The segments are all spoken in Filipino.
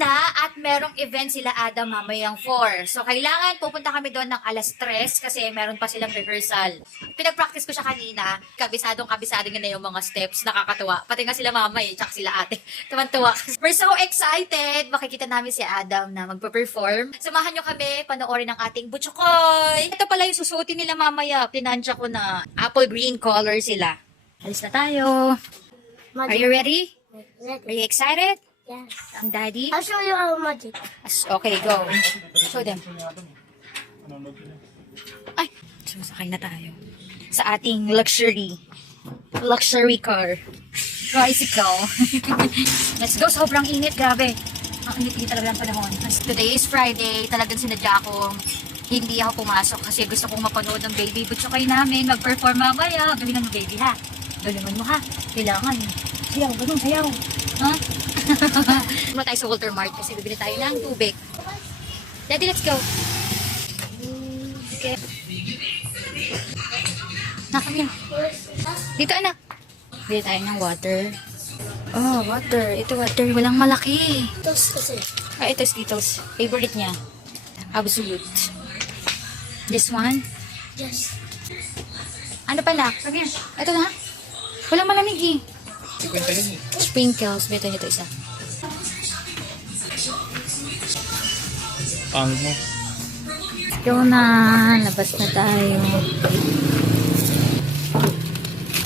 kanina at merong event sila Adam mamayang 4. So, kailangan pupunta kami doon ng alas 3 kasi meron pa silang rehearsal. Pinag-practice ko siya kanina. Kabisado na yung mga steps. Nakakatuwa. Pati nga sila mama tsaka sila ate. Tuwan-tuwa. We're so excited. Makikita namin si Adam na magpa-perform. Samahan nyo kami panoorin ang ating Butchokoy. Ito pala yung susuotin nila mamaya. Pinansya ko na apple green color sila. Alis na tayo. Are you ready? Are you excited? Yes. Ang daddy? I'll show you our magic. Okay, go. Show them. Ay, sumasakay na tayo. Sa ating luxury car. Tricycle. Let's go. Sobrang init, grabe. Ang init talaga ng panahon. Today is Friday. Talagang sinadya akong hindi ako pumasok kasi gusto kong mapanood ng baby Butchokoy namin. Mag-perform mamaya. Galingan mo, baby, ha? Galingan mo, ha? Kailangan. Sayaw, ganun, sayaw. Ha? Muna tayo sa Walter Mart kasi bibili tayo ng tubig. Daddy, let's go. Okay. Come here. Dito, anak. Bili tayo ng water. Oh, water. Ito water. Walang malaki. Tos kasi. Ito Skittles. Favorite niya. Absolute. This one? Yes. Ano pa, nak? Come here. Ito na. Walang malamig eh. Sprinkles. Bito nito isa. Pangit mo. Ito na. Labas na tayo.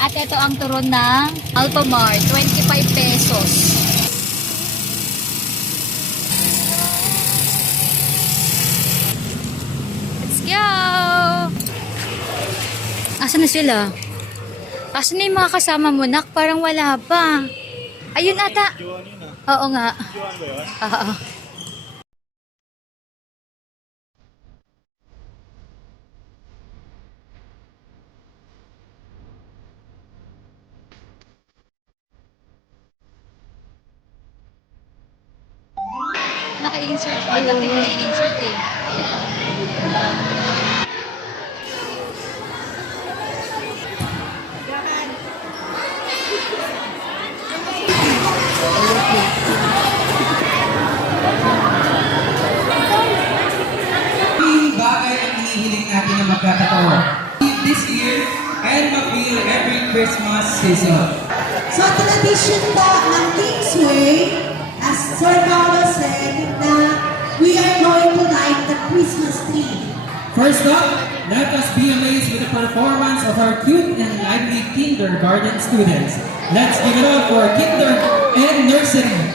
At ito ang turon ng Alphamart. 25 pesos. Let's go! Asan na sila? Asan na yung mga kasama mo, nak? Parang wala pa. Ayun ata. Oo nga. Oo. Naka-insert. Ay, naka-insert eh. Bagay ang hinihiling natin na magkatotoo. This year and ma-feel every Christmas season. So, tradition po ng Kingsway, as Sir Paolo said, na we are going to light the Christmas tree. First up, let us be amazed with the performance of our cute and lively kindergarten students. Let's give it up for kinder and nursery.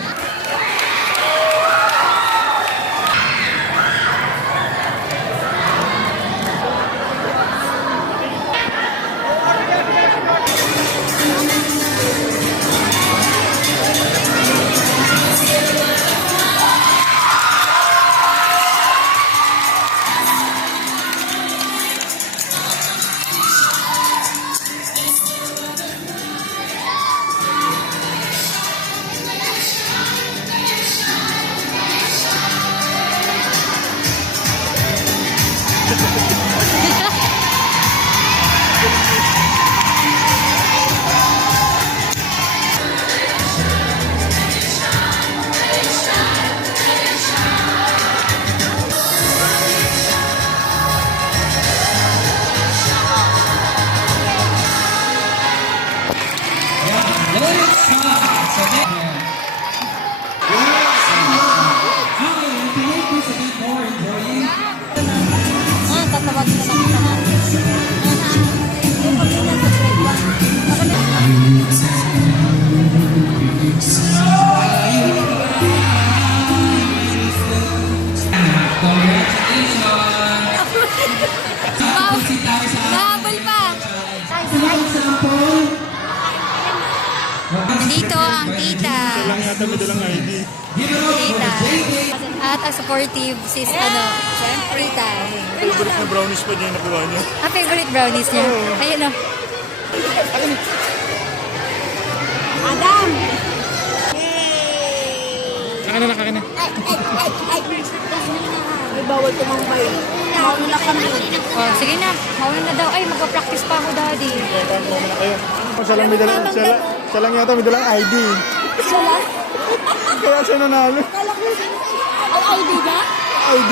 Tatawag na lang ito na. Mahabol pa. Dito ang tita. Kailangan nga kami dalang ID. Tita. At ang supportive sis, syempre, tita. Favorite na brownies pa niya yung nakuha niya. Ang favorite brownies niya. Ayun o. Adam! Naka na. Ay, bawal tumambay. Mauna kami. Oh, sige na. Mauna na daw. Ay, magpa-practice pa ako, daddy. Siya lang yata may dalang ID. Siya lang? Kaya siya nanalo. Ang ID niya? ID.